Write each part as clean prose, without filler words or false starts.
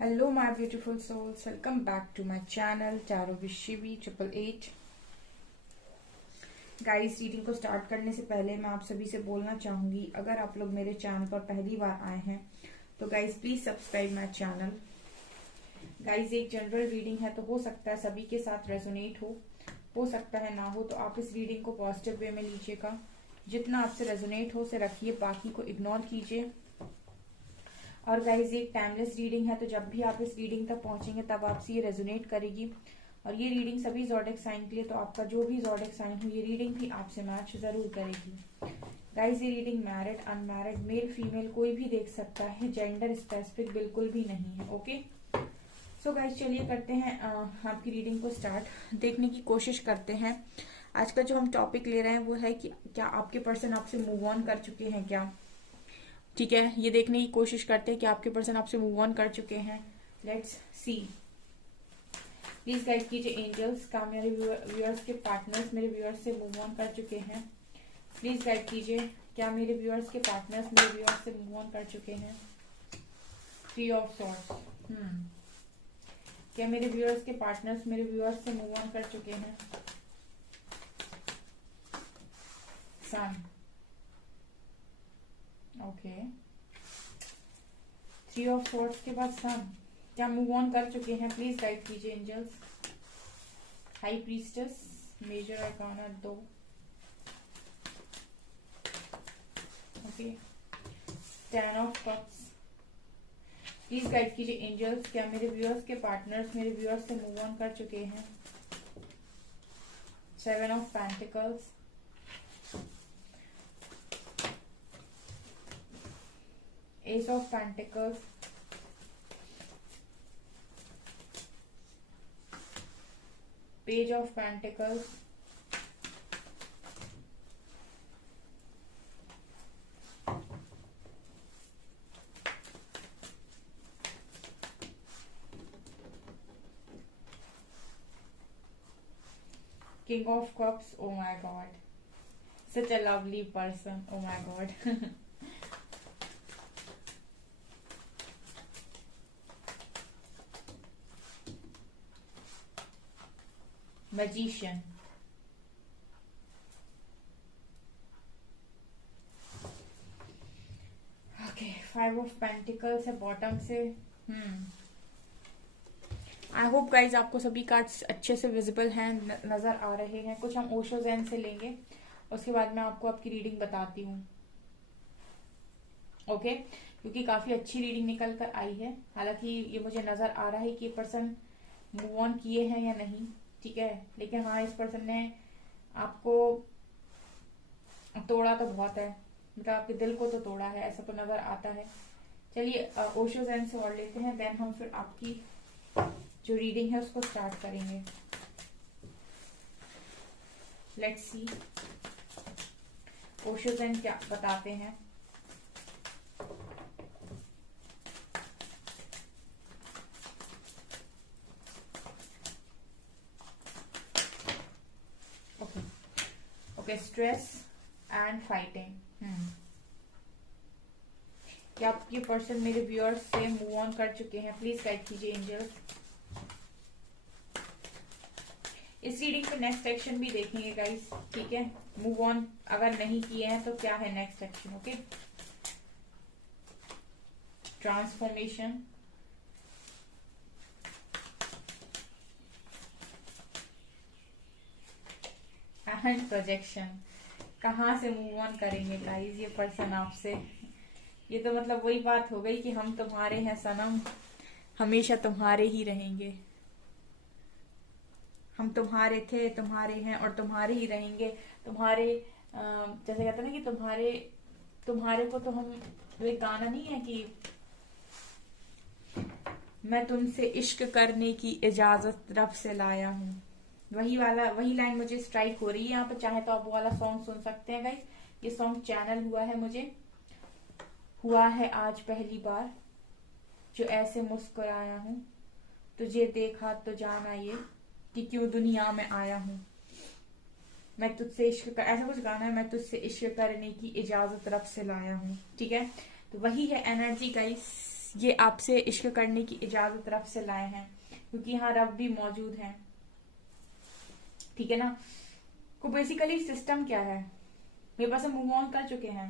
Hello my beautiful souls, welcome back to my channel Tarot with Shivi 888। Guys, reading को start करने से पहले मैं आप सभी से बोलना चाहूंगी, अगर आप लोग मेरे चैनल पर पहली बार आए हैं तो guys please subscribe my channel. Guys, एक जनरल रीडिंग है तो हो सकता है सभी के साथ रेजोनेट हो सकता है ना हो, तो आप इस रीडिंग को पॉजिटिव वे में लीजिएगा। जितना आपसे रेजोनेट हो उसे रखिए, बाकी को इग्नोर कीजिए। और गाइज, ये एक टाइमलेस रीडिंग है, तो जब भी आप इस रीडिंग तक पहुंचेंगे तब आपसे ये रेजोनेट करेगी। और ये रीडिंग सभी ज़ोडिएक साइन के लिए, तो आपका जो भी ज़ोडिएक साइन हो ये रीडिंग भी आपसे मैच जरूर करेगी। गाइज, ये reading married, unmarried, male female कोई भी देख सकता है, जेंडर स्पेसिफिक बिल्कुल भी नहीं है। ओके, सो गाइज चलिए करते हैं आपकी रीडिंग को स्टार्ट। देखने की कोशिश करते हैं। आज का जो हम टॉपिक ले रहे हैं वो है कि क्या आपके पर्सन आपसे मूव ऑन कर चुके हैं क्या। ठीक है, ये देखने की कोशिश करते हैं कि आपके पर्सन आपसे मूव ऑन कर चुके हैं। Let's see. प्लीज गाइड कीजिए एंजल्स, क्या मेरे व्यूअर्स के पार्टनर्स मेरे व्यूअर्स से मूव ऑन कर चुके हैं। प्लीज गाइड कीजिए, क्या मेरे व्यूअर्स के पार्टनर्स मेरे व्यूअर्स से मूव ऑन कर चुके हैं। 3 ऑफ सॉर्ड्स। क्या मेरे व्यूअर्स के पार्टनर्स मेरे व्यूअर्स से मूव ऑन कर चुके हैं। सन। ओके, 3 ऑफ सॉर्ड्स के बाद सन, क्या मूव ऑन कर चुके हैं। प्लीज गाइड कीजिए angels. High priestess, major arcana 2। Okay, 10 of cups. Please guide कीजिए एंजल्स, क्या मेरे व्यूअर्स के पार्टनर्स मेरे व्यूअर्स से मूव ऑन कर चुके हैं। 7 of pentacles. S of pentacles. Page of pentacles. King of Cups, oh my god. Such a lovely person, oh my god. Magician. Okay, 5 of Pentacles है bottom से। I hope guys आपको सभी cards अच्छे से visible हैं, नजर आ रहे हैं। कुछ हम ओशो जैन से लेंगे, उसके बाद मैं आपको आपकी रीडिंग बताती हूँ। ओके, क्योंकि काफी अच्छी रीडिंग निकल कर आई है। हालांकि ये मुझे नजर आ रहा है कि ये पर्सन मूव ऑन किए हैं या नहीं, ठीक है, लेकिन हाँ इस पर्सन ने आपको तोड़ा तो बहुत है, मतलब आपके दिल को तो तोड़ा है, ऐसा तो नजर आता है। चलिए ओशो जैन से और लेते हैं, देन हम फिर आपकी जो रीडिंग है उसको स्टार्ट करेंगे। लेट्स सी ओशो जैन क्या बताते हैं। Okay okay, stress and fighting. क्या आपके पर्सन मेरे व्यूअर्स से मूव ऑन कर चुके हैं। प्लीज गाइड कीजिए एंजल्स। इस रीडिंग पे नेक्स्ट एक्शन भी देखेंगे गाइस, ठीक है। मूव ऑन अगर नहीं किए हैं तो क्या है next action. Okay, transformation, and projection. कहाँ से मूव ऑन करेंगे गाइस ये पर्सन आपसे। ये तो मतलब वही बात हो गई कि हम तुम्हारे हैं सनम, हमेशा तुम्हारे ही रहेंगे। हम तुम्हारे थे, तुम्हारे हैं और तुम्हारे ही रहेंगे। तुम्हारे जैसे कहते हैं ना कि तुम्हारे को तो हम, एक गाना नहीं है कि मैं तुमसे इश्क करने की इजाजत रब से लाया हूँ, वही लाइन मुझे स्ट्राइक हो रही है यहाँ पे। चाहे तो आप वो वाला सॉन्ग सुन सकते हैं गाइस। ये सॉन्ग चैनल हुआ है मुझे, हुआ है आज पहली बार जो ऐसे मुस्कुराया हूँ, तुझे देखा तो जाना ये कि क्यों दुनिया में आया हूँ, मैं तुझसे इश्क कर, ऐसा कुछ गाना है, मैं तुझसे इश्क करने की इजाजत रब से लाया हूँ। ठीक है, तो वही है एनर्जी गाइस, ये आपसे इश्क करने की इजाजत रब से लाए हैं, क्योंकि यहाँ रब भी मौजूद है, ठीक है ना। तो बेसिकली सिस्टम क्या है, ये पर्सन मूव ऑन कर चुके हैं?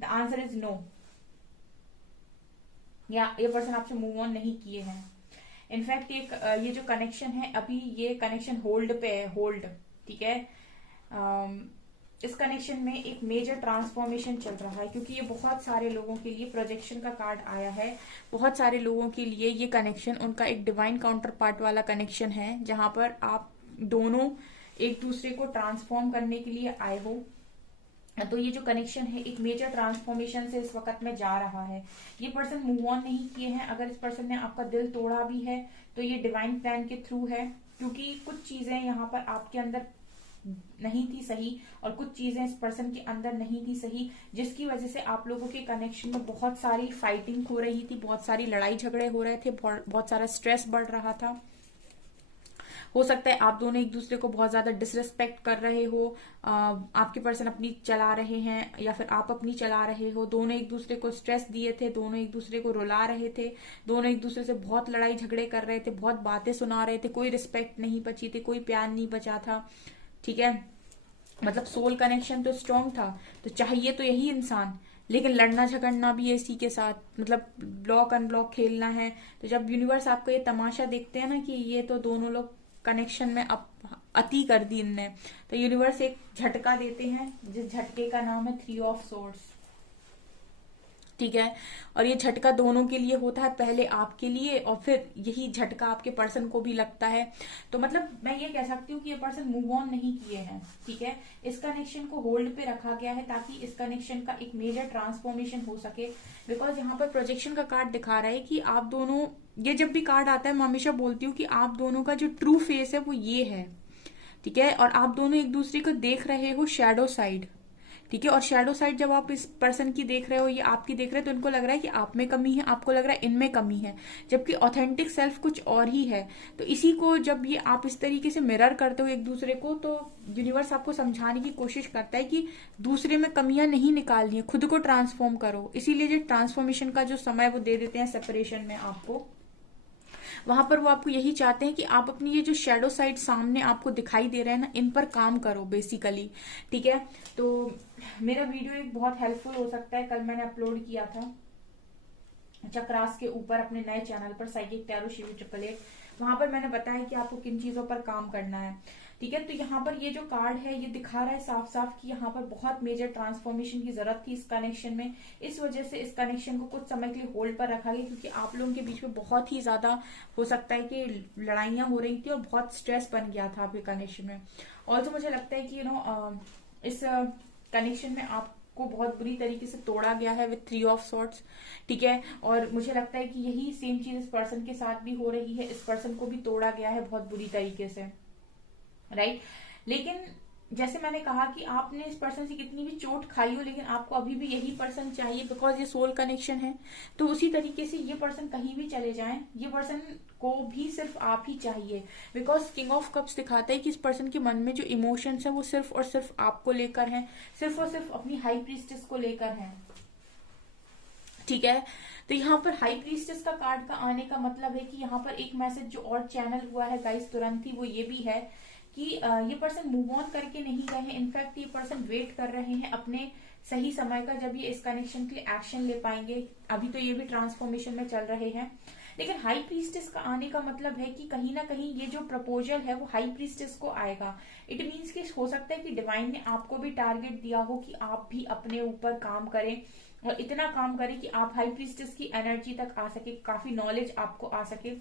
द आंसर इज नो, या ये पर्सन आपसे मूव ऑन नहीं किए हैं। इनफैक्ट ये जो कनेक्शन है अभी, ये कनेक्शन होल्ड पे है, होल्ड, ठीक है। इस कनेक्शन में एक मेजर ट्रांसफॉर्मेशन चल रहा है, क्योंकि ये बहुत सारे लोगों के लिए प्रोजेक्शन का कार्ड आया है। बहुत सारे लोगों के लिए ये कनेक्शन उनका एक डिवाइन काउंटर पार्ट वाला कनेक्शन है, जहां पर आप दोनों एक दूसरे को ट्रांसफॉर्म करने के लिए आए हो। तो ये जो कनेक्शन है एक मेजर ट्रांसफॉर्मेशन से इस वक्त में जा रहा है। ये पर्सन मूव ऑन नहीं किए हैं। अगर इस पर्सन ने आपका दिल तोड़ा भी है तो ये डिवाइन प्लान के थ्रू है, क्योंकि कुछ चीजें यहाँ पर आपके अंदर नहीं थी सही और कुछ चीजें इस पर्सन के अंदर नहीं थी सही, जिसकी वजह से आप लोगों के कनेक्शन में बहुत सारी फाइटिंग हो रही थी, बहुत सारी लड़ाई झगड़े हो रहे थे, बहुत सारा स्ट्रेस बढ़ रहा था। हो सकता है आप दोनों एक दूसरे को बहुत ज्यादा डिसरिस्पेक्ट कर रहे हो, आपके पर्सन अपनी चला रहे हैं या फिर आप अपनी चला रहे हो, दोनों एक दूसरे को स्ट्रेस दिए थे, दोनों एक दूसरे को रुला रहे थे, दोनों एक दूसरे से बहुत लड़ाई झगड़े कर रहे थे, बहुत बातें सुना रहे थे, कोई रिस्पेक्ट नहीं बची थी, कोई प्यार नहीं बचा था, ठीक है। मतलब सोल कनेक्शन तो स्ट्रांग था, तो चाहिए तो यही इंसान, लेकिन लड़ना झगड़ना भी है इसी के साथ, मतलब ब्लॉक अनब्लॉक खेलना है। तो जब यूनिवर्स आपको ये तमाशा देखते हैं ना कि ये तो दोनों लोग कनेक्शन में अति कर दी इनने, तो यूनिवर्स एक झटका देते हैं, जिस झटके का नाम है 3 ऑफ सोर्ड्स, ठीक है। और ये झटका दोनों के लिए होता है, पहले आपके लिए और फिर यही झटका आपके पर्सन को भी लगता है। तो मतलब मैं ये कह सकती हूँ कि ये पर्सन मूव ऑन नहीं किए हैं, ठीक है। इस कनेक्शन को होल्ड पे रखा गया है ताकि इस कनेक्शन का एक मेजर ट्रांसफॉर्मेशन हो सके। बिकॉज यहाँ पर प्रोजेक्शन का कार्ड दिखा रहा है कि आप दोनों, ये जब भी कार्ड आता है मैं हमेशा बोलती हूँ कि आप दोनों का जो ट्रू फेस है वो ये है, ठीक है। और आप दोनों एक दूसरे को देख रहे हो शैडो साइड, ठीक है। और शैडो साइड जब आप इस पर्सन की देख रहे हो, ये आपकी देख रहे हो, तो इनको लग रहा है कि आप में कमी है, आपको लग रहा है इनमें कमी है, जबकि ऑथेंटिक सेल्फ कुछ और ही है। तो इसी को जब ये आप इस तरीके से मिरर करते हो एक दूसरे को, तो यूनिवर्स आपको समझाने की कोशिश करता है कि दूसरे में कमियां नहीं निकालनी है, खुद को ट्रांसफॉर्म करो। इसीलिए जो ट्रांसफॉर्मेशन का जो समय वो दे देते हैं सेपरेशन में आपको, वहां पर वो आपको यही चाहते हैं कि आप अपनी ये जो शैडो साइड सामने आपको दिखाई दे रहे हैं ना, इन पर काम करो बेसिकली, ठीक है। तो मेरा वीडियो एक बहुत हेल्पफुल हो सकता है। कल मैंने अपलोड किया था चक्रास के ऊपर अपने नए चैनल पर, साइकिक टैरो शिवी 888, वहां पर मैंने बताया कि आपको किन चीजों पर काम करना है, ठीक है। तो यहाँ पर ये जो कार्ड है ये दिखा रहा है साफ साफ कि यहाँ पर बहुत मेजर ट्रांसफॉर्मेशन की जरूरत थी इस कनेक्शन में। इस वजह से इस कनेक्शन को कुछ समय के लिए होल्ड पर रखा गया, क्योंकि आप लोगों के बीच में बहुत ही ज्यादा हो सकता है कि लड़ाइयां हो रही थी और बहुत स्ट्रेस बन गया था आपके कनेक्शन में। और तो मुझे लगता है कि इस कनेक्शन में आपको बहुत बुरी तरीके से तोड़ा गया है विथ 3 ऑफ सॉर्ड्स, ठीक है। और मुझे लगता है कि यही सेम चीज इस पर्सन के साथ भी हो रही है, इस पर्सन को भी तोड़ा गया है बहुत बुरी तरीके से, राइट। लेकिन जैसे मैंने कहा कि आपने इस पर्सन से कितनी भी चोट खाई हो, लेकिन आपको अभी भी यही पर्सन चाहिए, बिकॉज ये सोल कनेक्शन है। तो उसी तरीके से ये पर्सन कहीं भी चले जाएं, ये पर्सन को भी सिर्फ आप ही चाहिए, बिकॉज किंग ऑफ कप्स दिखाता है कि इस पर्सन के मन में जो इमोशंस है वो सिर्फ और सिर्फ आपको लेकर हैं, सिर्फ और सिर्फ अपनी हाई प्रीस्टेस को लेकर हैं, ठीक है। तो यहाँ पर हाई प्रीस्टेस का कार्ड का आने का मतलब है कि यहाँ पर एक मैसेज जो और चैनल हुआ है गाइस तुरंत ही, वो ये भी है कि ये पर्सन मूव ऑन करके नहीं गए हैं। इनफैक्ट ये पर्सन वेट कर रहे हैं अपने सही समय का, जब ये इस कनेक्शन के लिए एक्शन ले पाएंगे। अभी तो ये भी ट्रांसफॉर्मेशन में चल रहे हैं, लेकिन हाई प्रीस्टेस का आने का मतलब है कि कहीं ना कहीं ये जो प्रपोजल है वो हाई प्रीस्टेस को आएगा। इट मीन्स कि हो सकता है कि डिवाइन ने आपको भी टारगेट दिया हो कि आप भी अपने ऊपर काम करें और इतना काम करें कि आप हाई प्रीस्टेस की एनर्जी तक आ सके, काफी नॉलेज आपको आ सके,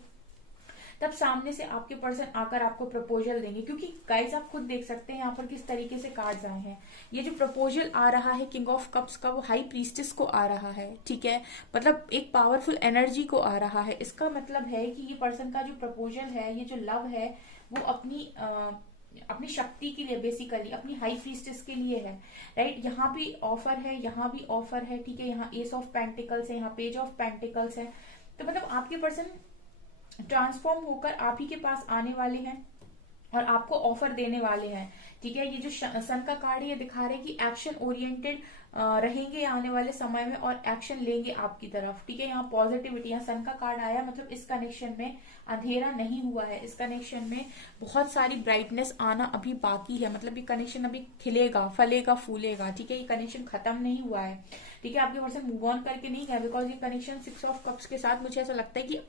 तब सामने से आपके पर्सन आकर आपको प्रपोजल देंगे। क्योंकि गाइस आप खुद देख सकते हैं यहाँ पर किस तरीके से कार्ड्स आए हैं। ये जो प्रपोजल आ रहा है किंग ऑफ कप्स का, वो हाई प्रीस्टेस को आ रहा है, ठीक है। मतलब एक पावरफुल एनर्जी को आ रहा है। इसका मतलब है कि ये पर्सन का जो प्रपोजल है, ये जो लव है, वो अपनी शक्ति के लिए, बेसिकली अपनी हाई प्रीस्टेस के लिए है, राइट। यहाँ भी ऑफर है, यहाँ भी ऑफर है, ठीक है। यहाँ एस ऑफ पेंटिकल्स है, यहाँ पेज ऑफ पेंटिकल्स है। तो मतलब आपके पर्सन ट्रांसफॉर्म होकर आप ही के पास आने वाले हैं और आपको ऑफर देने वाले हैं, ठीक है। ये जो सन का कार्ड है ये दिखा रहे हैं कि एक्शन ओरिएंटेड रहेंगे आने वाले समय में और एक्शन लेंगे आपकी तरफ, ठीक है। यहाँ पॉजिटिविटी, यहाँ सन का कार्ड आया, मतलब इस कनेक्शन में अंधेरा नहीं हुआ है, इस कनेक्शन में बहुत सारी ब्राइटनेस आना अभी बाकी है, मतलब ये कनेक्शन अभी खिलेगा, फलेगा, फूलेगा, ठीक है। ये कनेक्शन खत्म नहीं हुआ है, ठीक है। आपके पर्सन मूव ऑन करके नहीं गया, बिकॉज ये कनेक्शन 6 ऑफ कप्स के साथ मुझे ऐसा लगता है कि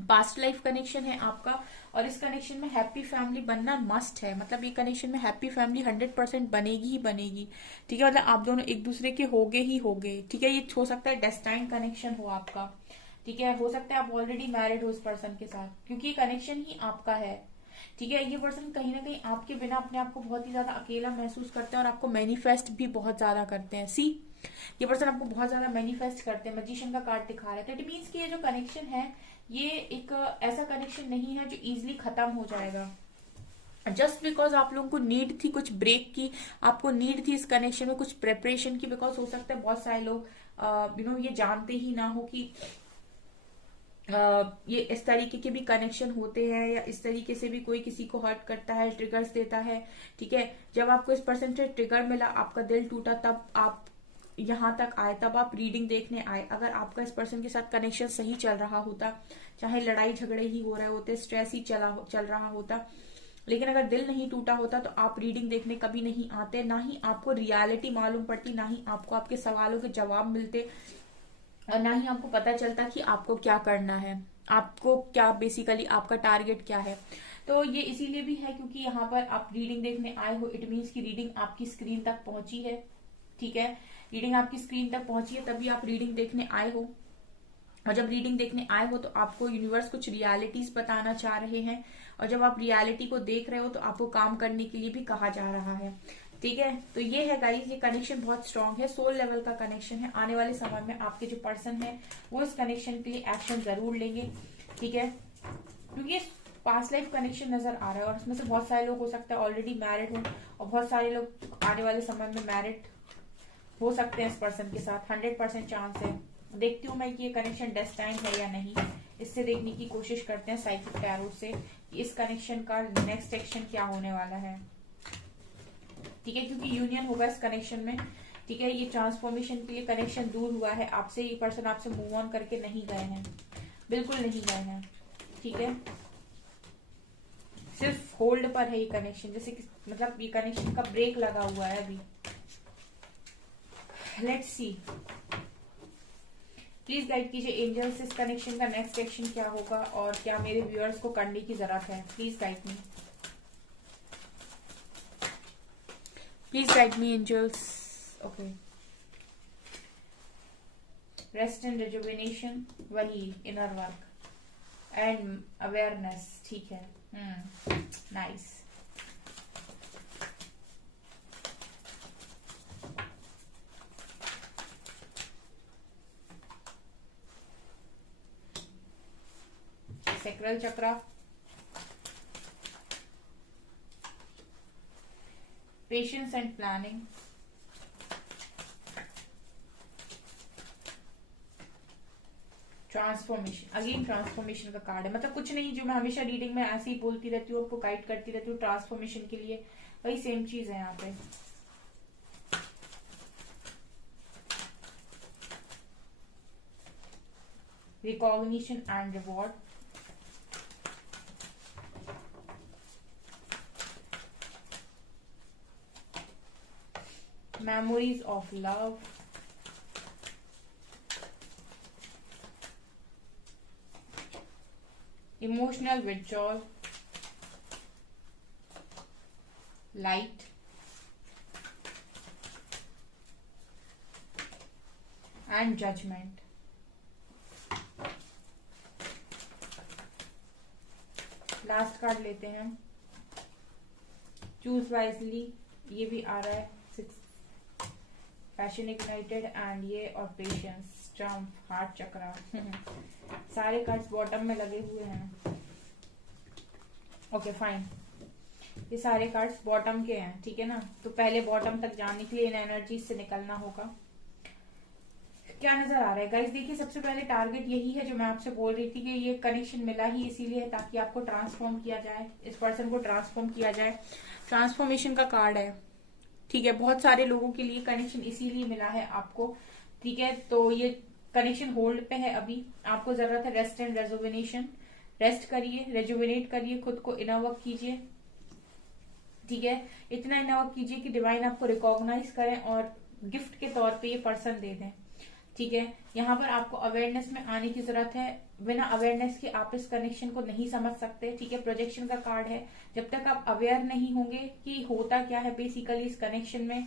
पास्ट लाइफ कनेक्शन है आपका, और इस कनेक्शन में हैप्पी फैमिली बनना मस्ट है, मतलब ये कनेक्शन में हैप्पी फैमिली 100% बनेगी ही बनेगी, ठीक है। मतलब आप दोनों एक दूसरे के होगे ही होगे, ठीक है। ये हो सकता है डेस्टाइन कनेक्शन हो आपका, ठीक है। हो सकता है आप ऑलरेडी मैरिड हो इस पर्सन के साथ, क्योंकि ये कनेक्शन ही आपका है, ठीक है। ये पर्सन कहीं ना कहीं आपके बिना अपने आप को बहुत ही ज्यादा अकेला महसूस करते हैं और आपको मैनिफेस्ट भी बहुत ज्यादा करते हैं। सी, ये पर्सन आपको बहुत ज्यादा मैनिफेस्ट करते हैं, मैजिशियन का कार्ड दिखा रहे थे। इट मीन्स कि ये जो कनेक्शन है ये एक ऐसा कनेक्शन नहीं है जो इजीली खत्म हो जाएगा। जस्ट बिकॉज आप लोगों को नीड थी कुछ ब्रेक की, आपको नीड थी इस कनेक्शन में कुछ प्रेपरेशन की, बिकॉज हो सकता है बहुत सारे लोग ये जानते ही ना हो कि ये इस तरीके के भी कनेक्शन होते हैं, या इस तरीके से भी कोई किसी को हर्ट करता है, ट्रिगर्स देता है, ठीक है। जब आपको इस पर्सन से ट्रिगर मिला, आपका दिल टूटा, तब आप यहाँ तक आए, तब आप रीडिंग देखने आए। अगर आपका इस पर्सन के साथ कनेक्शन सही चल रहा होता, चाहे लड़ाई झगड़े ही हो रहे होते, स्ट्रेस ही चल रहा होता, लेकिन अगर दिल नहीं टूटा होता तो आप रीडिंग देखने कभी नहीं आते, ना ही आपको रियलिटी मालूम पड़ती, ना ही आपको आपके सवालों के जवाब मिलते, और ना ही आपको पता चलता कि आपको क्या करना है, आपको क्या बेसिकली आपका टारगेट क्या है। तो ये इसीलिए भी है क्योंकि यहाँ पर आप रीडिंग देखने आए हो, इट मीन्स की रीडिंग आपकी स्क्रीन तक पहुंची है, ठीक है। रीडिंग आपकी स्क्रीन तक पहुंची है तभी आप रीडिंग देखने आए हो, और जब रीडिंग देखने आए हो तो आपको यूनिवर्स कुछ रियलिटीज बताना चाह रहे हैं, और जब आप रियलिटी को देख रहे हो तो आपको काम करने के लिए भी कहा जा रहा है, ठीक है। तो ये है गाइस, ये कनेक्शन बहुत स्ट्रांग है, सोल लेवल का कनेक्शन है। आने वाले समय में आपके जो पर्सन है वो इस कनेक्शन के लिए एक्शन जरूर लेंगे, ठीक है, क्योंकि पास्ट लाइफ कनेक्शन नजर आ रहा है, और उसमें से बहुत सारे लोग हो सकता है ऑलरेडी मैरिड हो, और बहुत सारे लोग आने वाले समय में मैरिड हो सकते हैं इस पर्सन के साथ। 100% चांस है। देखती हूँ मैं कि ये कनेक्शन डेस्टाइन है या नहीं, इससे देखने की कोशिश करते हैं साइकिक टैरो से कि इस कनेक्शन का नेक्स्ट एक्शन क्या होने वाला है, ठीक है। क्योंकि यूनियन होगा इस कनेक्शन में, ठीक है। ये ट्रांसफॉर्मेशन के लिए कनेक्शन दूर हुआ है आपसे, ये पर्सन आपसे मूव ऑन करके नहीं गए हैं, बिल्कुल नहीं गए हैं, ठीक है। सिर्फ होल्ड पर है ये कनेक्शन, जैसे कि मतलब ये कनेक्शन का ब्रेक लगा हुआ है अभी। लेट्स सी, प्लीज गाइड कीजिए एंजल्स, इस कनेक्शन का नेक्स्ट एक्शन क्या होगा और क्या मेरे व्यूअर्स को करने की जरूरत है। Please guide me, please guide me angels. Okay, rest and rejuvenation, वही इनर वर्क एंड अवेयरनेस, ठीक है। Nice. Sacral chakra, patience and planning, transformation, again transformation का कार्ड है, मतलब कुछ नहीं जो मैं हमेशा रीडिंग में ऐसे ही बोलती रहती हूँ, आपको गाइड करती रहती हूँ ट्रांसफॉर्मेशन के लिए, वही सेम चीज है यहाँ पे। Recognition and reward, memories of love, emotional withdrawal, light, and judgment. Last card लेते हैं, चूज वाइजली, ये भी आ रहा है, पैशन इग्नाइटेड एंड ये, और पेशेंस, ट्रम्प, हार्ट चक्रा। सारे कार्ड्स बॉटम में लगे हुए हैं। ओके फाइन, ये सारे कार्ड्स बॉटम के हैं, ठीक है ना। तो पहले बॉटम तक जाने के लिए इन एनर्जीज से निकलना होगा। क्या नजर आ रहा है गाइस, देखिए सबसे पहले टारगेट यही है जो मैं आपसे बोल रही थी कि ये कनेक्शन मिला ही इसीलिए ताकि आपको ट्रांसफॉर्म किया जाए, इस पर्सन को ट्रांसफॉर्म किया जाए। ट्रांसफॉर्मेशन का कार्ड है, ठीक है, बहुत सारे लोगों के लिए कनेक्शन इसीलिए मिला है आपको। ठीक है, तो ये कनेक्शन होल्ड पे है अभी, आपको जरूरत है रेस्ट एंड रेजुविनेशन। रेस्ट करिए, रेजुविनेट करिए, खुद को इनर वर्क कीजिए। ठीक है, इतना इनर वर्क कीजिए कि डिवाइन आपको रिकॉग्नाइज करें और गिफ्ट के तौर पे ये पर्सन दे दें। ठीक है, यहाँ पर आपको अवेयरनेस में आने की जरूरत है। बिना अवेयरनेस के आप इस कनेक्शन को नहीं समझ सकते। ठीक है, प्रोजेक्शन का कार्ड है, जब तक आप अवेयर नहीं होंगे कि होता क्या है बेसिकली इस कनेक्शन में,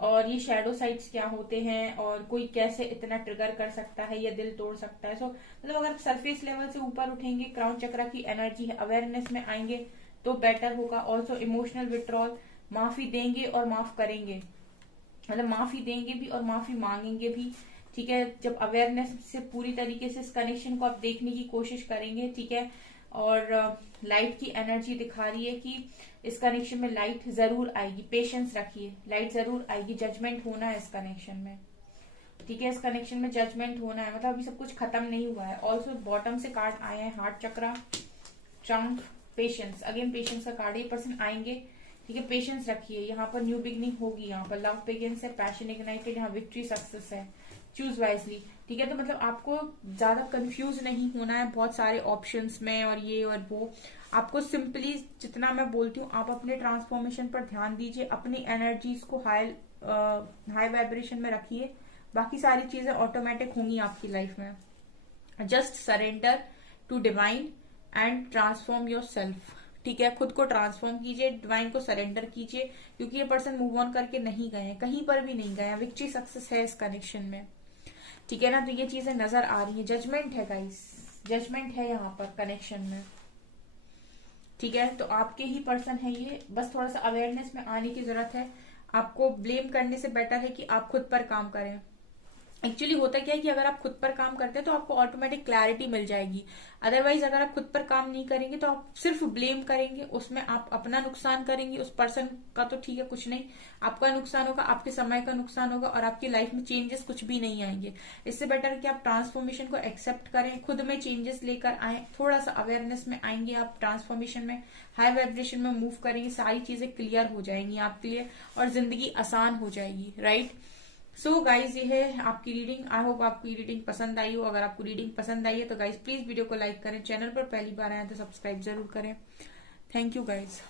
और ये शैडो साइड्स क्या होते हैं, और कोई कैसे इतना ट्रिगर कर सकता है या दिल तोड़ सकता है। सो मतलब अगर सरफेस लेवल से ऊपर उठेंगे, क्राउन चक्रा की एनर्जी है, अवेयरनेस में आएंगे तो बेटर होगा। ऑल्सो इमोशनल विड्रॉल, माफी देंगे और माफ करेंगे, मतलब माफी देंगे भी और माफी मांगेंगे भी। ठीक है, जब अवेयरनेस से पूरी तरीके से इस कनेक्शन को आप देखने की कोशिश करेंगे। ठीक है, और लाइट की एनर्जी दिखा रही है कि इस कनेक्शन में लाइट जरूर आएगी, पेशेंस रखिए, लाइट जरूर आएगी। जजमेंट होना है इस कनेक्शन में। ठीक है, इस कनेक्शन में जजमेंट होना है, मतलब अभी सब कुछ खत्म नहीं हुआ है। ऑल्सो बॉटम से कार्ड आए हैं हार्ट चक्रा, ट्रंक, पेशेंस। अगेन पेशेंस का कार्ड, ये पर्सन आएंगे। ठीक है, पेशेंस रखिए, यहाँ पर न्यू बिगनिंग होगी, यहाँ पर लव बिगिंस है, पैशन इग्नाइटेड, यहाँ विक्ट्री सक्सेस है। Choose wisely. ठीक है, तो मतलब आपको ज्यादा कंफ्यूज नहीं होना है बहुत सारे ऑप्शंस में और ये और वो। आपको सिंपली जितना मैं बोलती हूँ आप अपने ट्रांसफॉर्मेशन पर ध्यान दीजिए, अपनी एनर्जीज को हाई वाइब्रेशन में रखिए, बाकी सारी चीजें ऑटोमेटिक होंगी आपकी लाइफ में। Just surrender to divine and transform yourself. ठीक है, खुद को ट्रांसफॉर्म कीजिए, डिवाइन को सरेंडर कीजिए, क्योंकि ये पर्सन मूव ऑन करके नहीं गए हैं, कहीं पर भी नहीं गए हैं। विक्ट्री सक्सेस है इस कनेक्शन में। ठीक है ना, तो ये चीजें नजर आ रही है। जजमेंट है गाइस, जजमेंट है यहाँ पर कनेक्शन में। ठीक है, तो आपके ही पर्सन है ये, बस थोड़ा सा अवेयरनेस में आने की जरूरत है। आपको ब्लेम करने से बेटर है कि आप खुद पर काम करें। एक्चुअली होता क्या है कि अगर आप खुद पर काम करते हैं तो आपको ऑटोमेटिक क्लैरिटी मिल जाएगी। अदरवाइज अगर आप खुद पर काम नहीं करेंगे तो आप सिर्फ ब्लेम करेंगे, उसमें आप अपना नुकसान करेंगे। उस पर्सन का तो ठीक है कुछ नहीं, आपका नुकसान होगा, आपके समय का नुकसान होगा, और आपकी लाइफ में चेंजेस कुछ भी नहीं आएंगे। इससे बेटर है कि आप ट्रांसफॉर्मेशन को एक्सेप्ट करें, खुद में चेंजेस लेकर आए, थोड़ा सा अवेयरनेस में आएंगे आप, ट्रांसफॉर्मेशन में हाई वाइब्रेशन में मूव करेंगे, सारी चीजें क्लियर हो जाएंगी आपके लिए और जिंदगी आसान हो जाएगी। राइट, सो गाइज ये है आपकी रीडिंग। आई होप आपकी रीडिंग पसंद आई हो। अगर आपको रीडिंग पसंद आई है तो गाइज प्लीज वीडियो को लाइक करें, चैनल पर पहली बार आए तो सब्सक्राइब जरूर करें। Thank you guys.